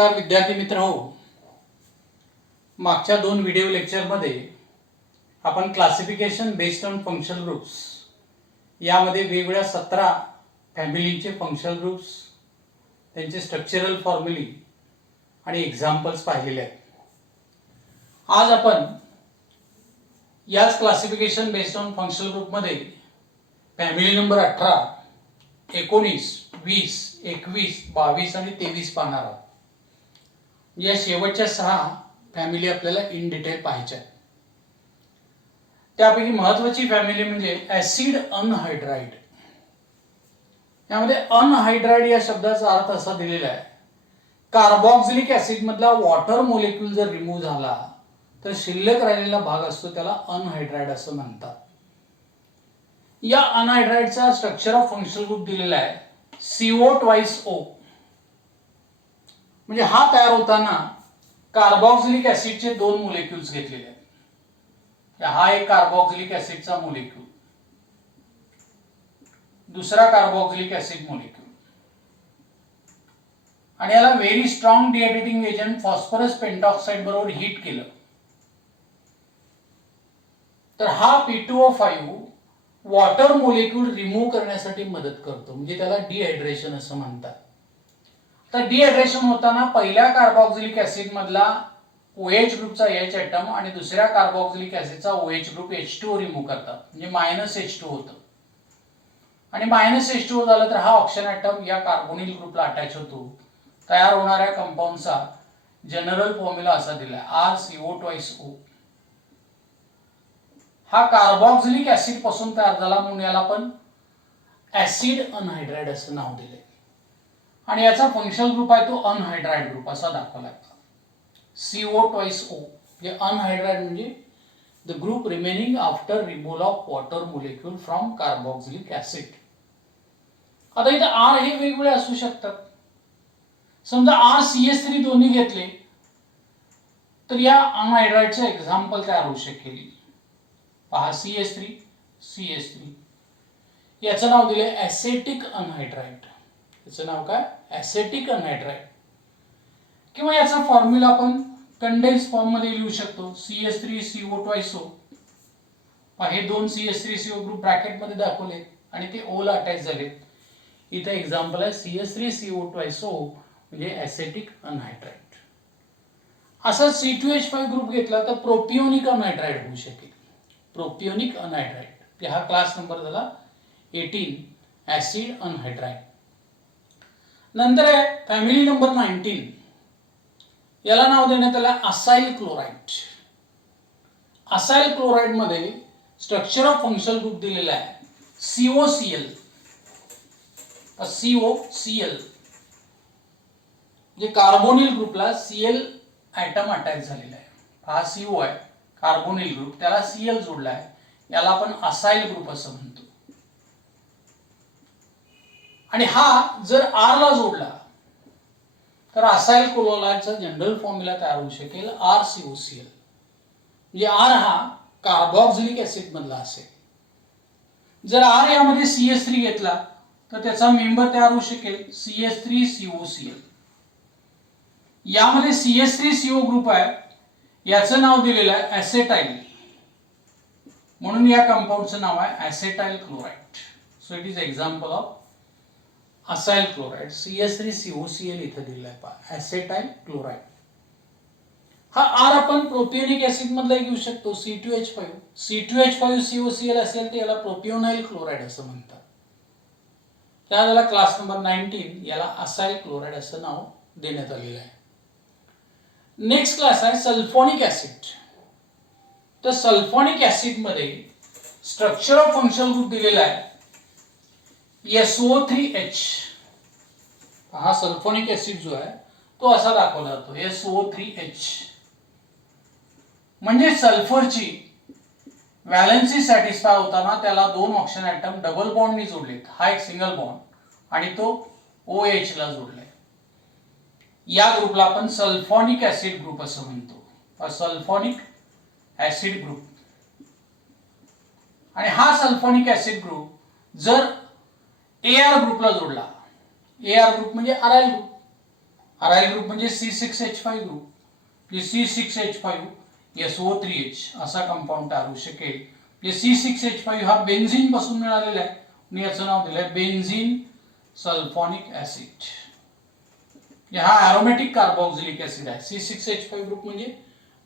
नमस्कार विद्यार्थी मित्रहो, मागच्या 2 व्हिडिओ लेक्चरमध्ये आपण classification based on functional groups यामध्ये वेगवेगळ्या 17 फॅमिलीचे फंक्शनल ग्रुप्स, त्यांचे स्ट्रक्चरल फॉर्म्युले आणि एक्झाम्पल्स पाहिलेले आहेत. आज आपण याच क्लासिफिकेशन बेस्ड ऑन फंक्शनल ग्रुपमध्ये फॅमिली नंबर 18, 19, 20, 21, 22 आणि 23 पाहणार आहोत. या शेवटच्या 6 फॅमिली आपल्याला इन डिटेल पाहायच्या आहेत. त्यापैकी महत्त्वाची फॅमिली म्हणजे ऍसिड अनहायड्राइड. यामध्ये अनहायड्राइड या शब्दाचा अर्थ असा दिलेला आहे, कार्बॉक्सिलिक ऍसिड मधला वॉटर मॉलिक्यूल जर रिमूव्ह झाला तर शिल्लक राहिलेला भाग असतो त्याला अनहायड्राइड असं म्हणतात. या अनहायड्राइडचा स्ट्रक्चर ऑफ फंक्शनल ग्रुप दिलेला आहे CO2O. म्हणजे हा तयार होताना कार्बॉक्सिलिक ऍसिडचे 2 मॉलिक्यूल्स घेतलेले आहेत. हा एक कार्बॉक्सिलिक ऍसिडचा मॉलिक्यूल, दुसरा कार्बॉक्सिलिक ऍसिड मॉलिक्यूल, आणि याला very strong डिहायड्रेटिंग agent phosphorus pentoxide बरोबर हीट केलं तर हा P2O5 वॉटर मॉलिक्यूल रिमूव्ह करण्यासाठी मदत करतो. म्हणजे त्याला डिहायड्रेशन असं म्हणतात. तर डिहायड्रेशन होताना पहिल्या कार्बॉक्सिलिक ऍसिड मधला OH ग्रुपचा H ऍटम आणि दुसऱ्या कार्बॉक्सिलिक ऍसिडचा OH ग्रुप H2O रिमूव्ह करतात. म्हणजे -H2 होतं. आणि -H2O झालं तर हा ऑक्सिजन ऍटम या कार्बोनिल ग्रुपला अटॅच होतो. तयार होणाऱ्या कंपाऊंडचा जनरल फॉर्म्युला असा दिलाय RCO2O. हा कार्बॉक्सिलिक ऍसिड पासून तयार झाला म्हणून याला आपण ऍसिड अनहायड्राइड असं नाव दिले. आणि याचा फंक्शनल ग्रुप आहे तो अनहायड्राइड ग्रुप असा दाखवला आहे CO2O. म्हणजे अनहायड्राइड म्हणजे the group remaining after removal of water molecule from carboxylic acid. आता इथे R हे वेगवेगळे असू शकतात. समजा RCH3 दोन्ही घेतले तर या अनहायड्राइडचे एक्झाम्पल तयार होऊ शकेल. पहा CH3 याचं नाव दिले ऍसेटिक अनहायड्राइड. याचं नाव काय? ऍसेटिक अनहायड्राइड. किंवा याचा फॉर्म्युला आपण कंडेन्स फॉर्म मध्ये लिहू शकतो CH3CO2SO. हे 2 CH3CO ग्रुप ब्रॅकेट मध्ये दाखवले आणि ते O ला अटॅच झाले. इथे एक्झाम्पल आहे CH3CO2SO म्हणजे ऍसेटिक अनहायड्राइड. असा C2H5 ग्रुप घेतला तर प्रोपियोनिक अनहायड्राइड होऊ शकेल. प्रोपियोनिक अनहायड्राइड हा क्लास नंबर झाला 18 ऍसिड अनहायड्राइड. नंतर आहे फॅमिली नंबर 19. याला नाव देण्यात आलं असाइल क्लोराइड. असाइल क्लोराइड मध्ये स्ट्रक्चर ऑफ फंक्शनल ग्रुप दिलेला आहे COCl. COCl म्हणजे कार्बोनिल ग्रुपला Cl ऍटम अटॅच झालेला आहे. हा CO आहे कार्बोनिल ग्रुप, त्याला Cl जोडला आहे. याला आपण असाइल ग्रुप असं म्हणतो. आणि हा जर R ला जोडला तर असाइल क्लोराइडचा जनरल फॉर्म्युला तयार होऊ शकेल RCOCl. म्हणजे R हा कार्बॉक्सिलिक ऍसिड मधला असेल. जर R यामध्ये CH3 घेतला तर त्याचा मेंबर तयार होऊ शकेल CH3COCl. यामध्ये CH3CO ग्रुप आहे, याचं नाव दिलेलं आहे ऍसेटाइल. म्हणून या कंपाऊंडचं नाव आहे acetyl chloride. So it is example of acyl chloride. CH3COCl इथे दिलेला आहे पहा ऍसेटाइल क्लोराइड. हा R आपण प्रोपियोनिक ऍसिड मधला घेऊ शकतो C2H5. C2H5COCl असेल तर याला प्रोपियोनाइल क्लोराइड असं म्हणतात. त्याला क्लास नंबर 19 याला असाइल क्लोराइड असं नाव देण्यात आलेलं आहे. नेक्स्ट क्लास आहे सल्फोनिक ऍसिड. तर सल्फोनिक ऍसिड मध्ये स्ट्रक्चर ऑफ फंक्शनल ग्रुप दिलेला आहे SO3H. हा सल्फोनिक ऍसिड जो आहे तो असा दाखवला जातो SO3H. म्हणजे सल्फरची व्हॅलेन्सी सॅटिस्फाय होताना त्याला 2 ऑक्सिजन ऍटम डबल बॉन्डनी जोडलेत. हा एक सिंगल बॉन्ड आणि तो OH ला जोडलाय. या ग्रुपला आपण सल्फोनिक ऍसिड ग्रुप असं म्हणतो. Sulphonic acid group. आणि हा सल्फोनिक ऍसिड ग्रुप जर AR ग्रुपला जोडला, AR ग्रुप म्हणजे अराइल ग्रुप, अराईल ग्रुप म्हणजे C6H5 ग्रुप, म्हणजे C6H5SO3H असा कंपाऊंड तयार होऊ शकेल. म्हणजे C6H5 हा बेन्झीन पासून मिळालेला आहे आणि याचं नाव दिलंय बेन्झीन सल्फोनिक ऍसिड. हा अरोमॅटिक कार्बोक्सिलिक ऍसिड आहे. C6H5 ग्रुप म्हणजे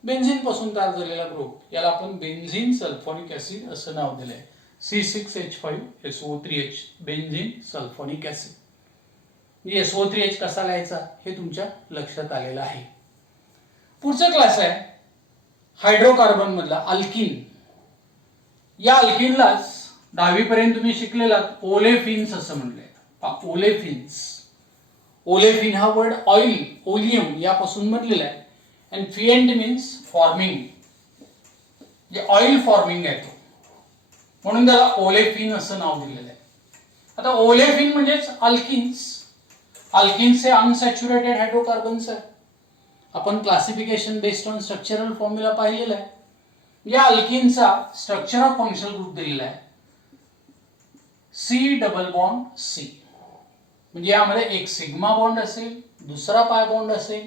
बेन्झीन पासून तयार झालेला ग्रुप, याला आपण बेन्झीन सल्फोनिक ऍसिड असं नाव दिलंय. C6H5SO3H benzene sulphonic acid. SO3H कसा लिहायचा हे तुमच्या लक्षात आलेलं आहे. पुढचा क्लास आहे हायड्रोकार्बन मधला अल्किन. या अल्किनलाच 10वी पर्यंत तुम्ही शिकलेलात ओलेफिन्स असं म्हणलंय. ओलेफिन्स. ओलेफिन हा वर्ड ऑइल, ओलियम यापासून बनलेला आहे. आणि फिएंट मीन्स फॉर्मिंग, जे ऑइल फॉर्मिंग आहे तो, म्हणून त्याला ओलेफिन असं नाव दिलेलं आहे. आता ओलेफिन म्हणजेच अल्किन्स. अल्किन्स हे अनसॅच्युरेटेड हायड्रोकार्बन्स आहे. आपण classification based on structural formula पाहिलेला आहे. या अल्किनचा स्ट्रक्चर ऑफ फंक्शनल ग्रुप दिलेला आहे C डबल बॉन्ड C. म्हणजे यामध्ये एक सिग्मा बॉन्ड असेल, दुसरा पाय बॉन्ड असेल,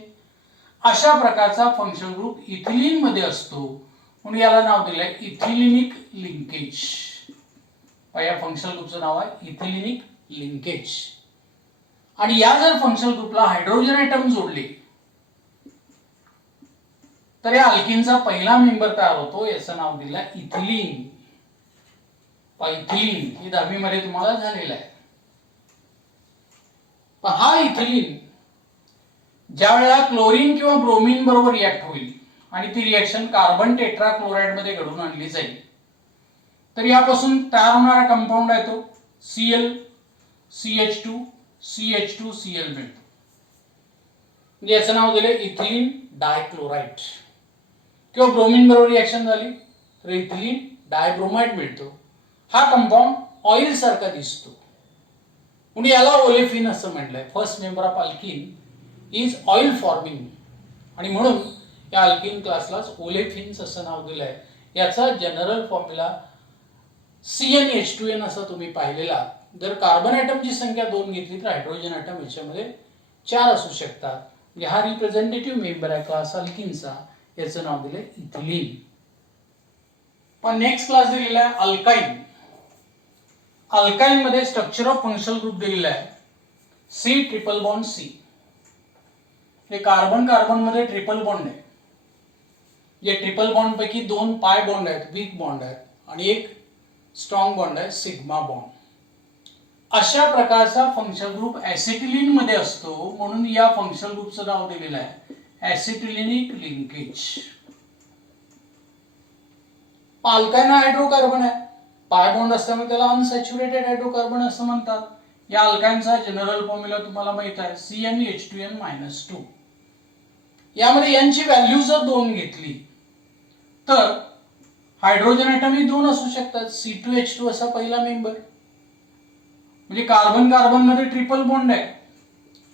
अशा प्रकारचा फंक्शनल ग्रुप इथिलीन मध्ये असतो, म्हणून याला नाव दिलंय इथिलिनिक लिंकेज. या फंक्शनल ग्रुपचं नाव आहे इथिलिनिक लिंकेज. आणि या जर फंक्शनल ग्रुपला हायड्रोजन ऍटम जोडले तर या अल्किनचा पहिला मेंबर तयार होतो, याचं नाव दिलंय इथिलीन. इथिलीन हे 10वी मध्ये तुम्हाला झालेलं आहे. हा इथिलीन ज्या वेळेला क्लोरीन किंवा ब्रोमीन बरोबर रिॲक्ट होईल आणि ती रिॲक्शन कार्बन टेट्राक्लोराइड मध्ये घडून आणली जाईल, तर यापासून तयार होणारा कंपाऊंड आहे तो Cl CH2 CH2 Cl मिळतो. म्हणजे याचं नाव दिले इथिलीन डायक्लोराइड. किंवा ब्रोमीन बरोबर रिॲक्शन झाली तर इथिलीन डायब्रोमाइड मिळतो. हा कंपाऊंड ऑइल सारखा दिसतो, म्हणून याला ओलेफिन असं म्हटलंय. First member of alkene is oil forming, आणि म्हणून या अल्किन क्लासलाच ओलेफिन्स असं नाव दिलंय. याचा जनरल फॉर्म्युला CnH2n असा तुम्ही पाहिलेला. जर कार्बन ॲटमची संख्या 2 घेतली तर हायड्रोजन ॲटम याच्यामध्ये 4 असू शकतात. हा रिप्रेझेंटेटिव्ह मेंबर आहे क्लास अल्किनचा, याचं नाव दिलंय इथिलीन. पण नेक्स्ट क्लास दिलेला आहे अल्काइन. अल्काइन मध्ये स्ट्रक्चर ऑफ फंक्शनल ग्रुप दिलेला आहे C ट्रिपल बॉन्ड C. हे कार्बन कार्बन मध्ये ट्रिपल बॉन्ड आहे. जे ट्रिपल बॉन्ड पैकी 2 पाय बॉन्ड आहेत, वीक बॉन्ड आहेत, आणि एक स्ट्रॉंग बॉन्ड आहे सिग्मा बॉन्ड. अशा प्रकारचा फंक्शनल ग्रुप ऍसिटिलीन मध्ये असतो, म्हणून या फंक्शनल ग्रुपचं नाव दिलेलं आहे ऍसिटिलिनिक लिंकेज. अल्काइन हायड्रोकार्बन आहे, पाय बॉन्ड असल्यामुळे त्याला अनसॅच्युरेटेड हायड्रोकार्बन असं म्हणतात. या अल्काइनचा जनरल फॉर्म्युला तुम्हाला माहित आहे CnH2n-2. यामध्ये n ची व्हॅल्यू जर 2 घेतली तर हायड्रोजन ॲटम ही 2 असू शकतात. C2H2 असा पहिला मेंबर, म्हणजे कार्बन कार्बन मध्ये ट्रिपल बॉन्ड आहे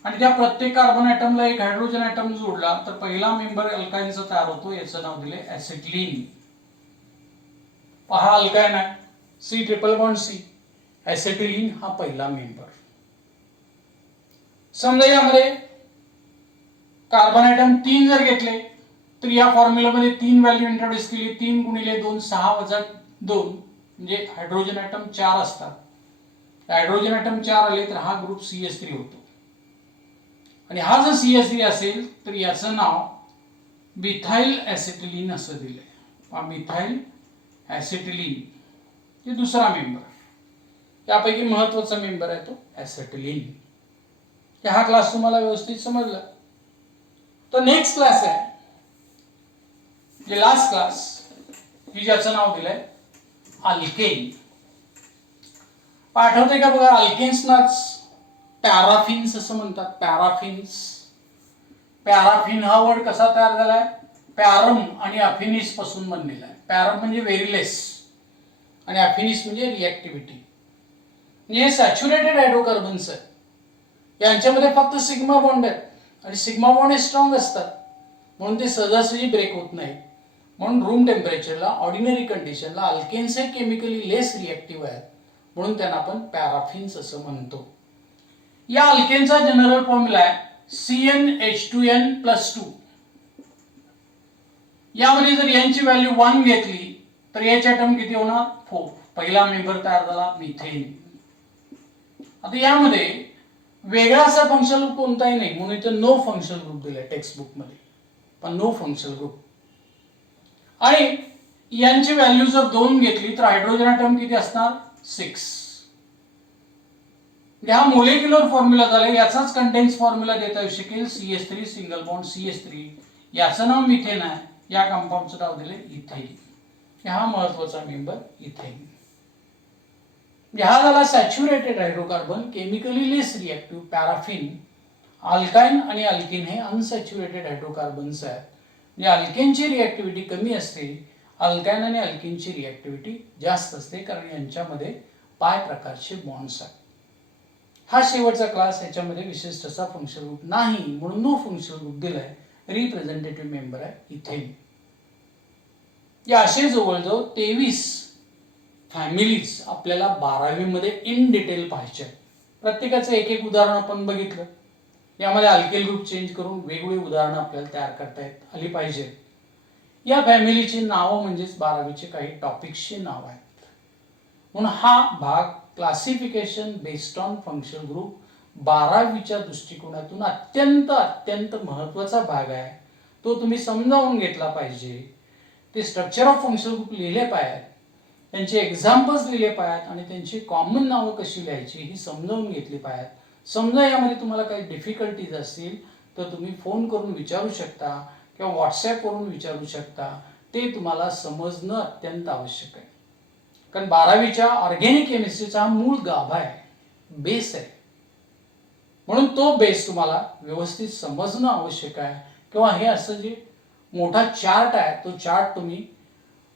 आणि त्या प्रत्येक कार्बन ॲटमला एक हायड्रोजन ॲटम जोडला तर पहिला मेंबर अल्काइनचा तयार होतो. याचं नाव दिले ऍसिटिलीन. पहा अल्काइन आहे C triple bond C. Acetylene हा पहिला मेंबर. समजा यामध्ये कार्बन ॲटम 3 जर घेतले तर या फॉर्म्युलामध्ये 3 व्हॅल्यू इंट्रोड्यूस केली. 3 गुणिले 2 6 वजा 2 म्हणजे हायड्रोजन ॲटम 4 असतात. हायड्रोजन ॲटम 4 आले तर हा ग्रुप CH3 होतो. आणि हा जर CH3 असेल तर याचं नाव मिथाइल ऍसिटिलीन असं दिलंय. मिथाइल ऍसिटिलीन हे दुसरा मेंबर. त्यापैकी महत्वाचा मेंबर आहे तो ऍसिटिलीन. हा क्लास तुम्हाला व्यवस्थित समजला. तर नेक्स्ट क्लास आहे जे लास्ट क्लास की ज्याचं नाव दिलंय अल्केन. आठवतंय का बघा, अल्केन्सनाच पॅराफिन्स असं म्हणतात. पॅराफिन्स. पॅराफिन हा वर्ड कसा तयार झालाय? पॅरम आणि अफिनिस पासून बनलेला आहे. पॅरम म्हणजे व्हेरी लेस आणि अफिनिस म्हणजे रिॲक्टिव्हिटी. म्हणजे सॅच्युरेटेड हायड्रोकार्बन्स आहेत, यांच्यामध्ये फक्त सिग्मा बॉन्ड आहेत आणि सिग्मा बॉन्ड हे स्ट्रॉंग असतात, म्हणून ते सहजासहजी ब्रेक होत नाही. म्हणून रूम टेम्परेचरला, ऑर्डिनरी कंडिशनला अल्केन्स हे केमिकली लेस रिॲक्टिव्ह आहेत, म्हणून त्यांना आपण पॅराफिन्स असं म्हणतो. या अल्केनचा जनरल फॉर्म्युला आहे CnH2n+2. यामध्ये जर यांची व्हॅल्यू 1 घेतली तर याची ॲटम किती होणार 4. पहिला मेंबर तयार झाला मिथेन. आता यामध्ये वेगळा असा फंक्शनल ग्रुप कोणताही नाही म्हणून इथे नो फंक्शनल ग्रुप दिलाय टेक्स्ट बुक मध्ये, पण नो फंक्शनल ग्रुप. आणि यांची व्हॅल्यू जर 2 घेतली तर हायड्रोजन ॲटम किती असणार 6. हा मोलेक्युलर फॉर्म्युला झाला. याचाच कंटेन्स फॉर्म्युला देता येऊ शकेल CH3 सिंगल बॉन्ड CH3. याचं नाव मिथेन आहे, या कंपाऊंडचं नाव दिले इथेन. हा महत्वाचा मेंबर इथेन. हा झाला सॅच्युरेटेड हायड्रोकार्बन, केमिकली लेस रिएक्टिव्ह. पॅराफिन, अल्काइन आणि अल्किन हे अनसॅच्युरेटेड हायड्रोकार्बन्स आहेत. म्हणजे अल्केनची रिएक्टिव्हिटी कमी असते, अल्काइन आणि अल्किनची रिएक्टिव्हिटी जास्त असते, कारण यांच्यामध्ये पाय प्रकारचे बॉन्ड्स आहेत. हा शेवटचा क्लास. याच्यामध्ये विशिष्ट असा फंक्शनल ग्रुप नाही म्हणून नो फंक्शनल ग्रुप दिलाय. रिप्रेझेंटेटिव्ह मेंबर आहे इथेन. या असे जवळजवळ 23 फॅमिलीज आपल्याला 12वी मध्ये इन डिटेल पाहायचे. प्रत्येकाचं एक एक उदाहरण आपण बघितलं. यामध्ये अल्केल ग्रुप चेंज करून वेगवेगळी उदाहरणं आपल्याला तयार करता आली पाहिजे. या फॅमिलीची नावं म्हणजेच 12वीचे काही टॉपिक्सची नाव आहेत. म्हणून हा भाग classification based on functional group 12वीच्या दृष्टिकोनातून अत्यंत महत्वाचा भाग आहे. तो तुम्ही समजावून घेतला पाहिजे. ते स्ट्रक्चर ऑफ फंक्शनल ग्रुप लिहिले पाहिजेत, त्यांचे एक्झाम्पल्स लिहिले पाहिजेत आणि त्यांची कॉमन नावं कशी लिहायची ही समजावून घेतली पाहिजेत. समजा यामध्ये तुम्हाला काही डिफिकल्टीज असतील तर तुम्ही फोन करून विचारू शकता किंवा व्हॉट्सॲपवरून विचारू शकता. ते तुम्हाला समजणं अत्यंत आवश्यक आहे. कारण 12वीच्या ऑर्गॅनिक केमिस्ट्रीचा हा मूळ गाभा आहे, बेस आहे. म्हणून तो बेस तुम्हाला व्यवस्थित समजणं आवश्यक आहे. किंवा हे असं जे मोठा चार्ट आहे तो चार्ट तुम्ही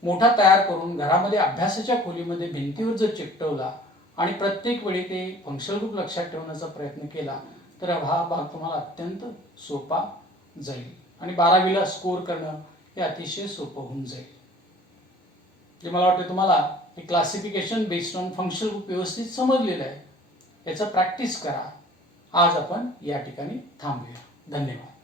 मोठा तयार करून घरामध्ये अभ्यासाच्या खोलीमध्ये भिंतीवर जर चिकटवला आणि प्रत्येक वेळी ते फंक्शनल ग्रुप लक्षात ठेवण्याचा प्रयत्न केला तर हा भाग तुम्हाला अत्यंत सोपा जाईल आणि 12वीला स्कोर करणं हे अतिशय सोपं होऊन जाईल. जे मला वाटतं तुम्हाला हे classification based on functional group व्यवस्थित समजलेलं आहे. याचं प्रॅक्टिस करा. आज आपण या ठिकाणी थांबूया. धन्यवाद.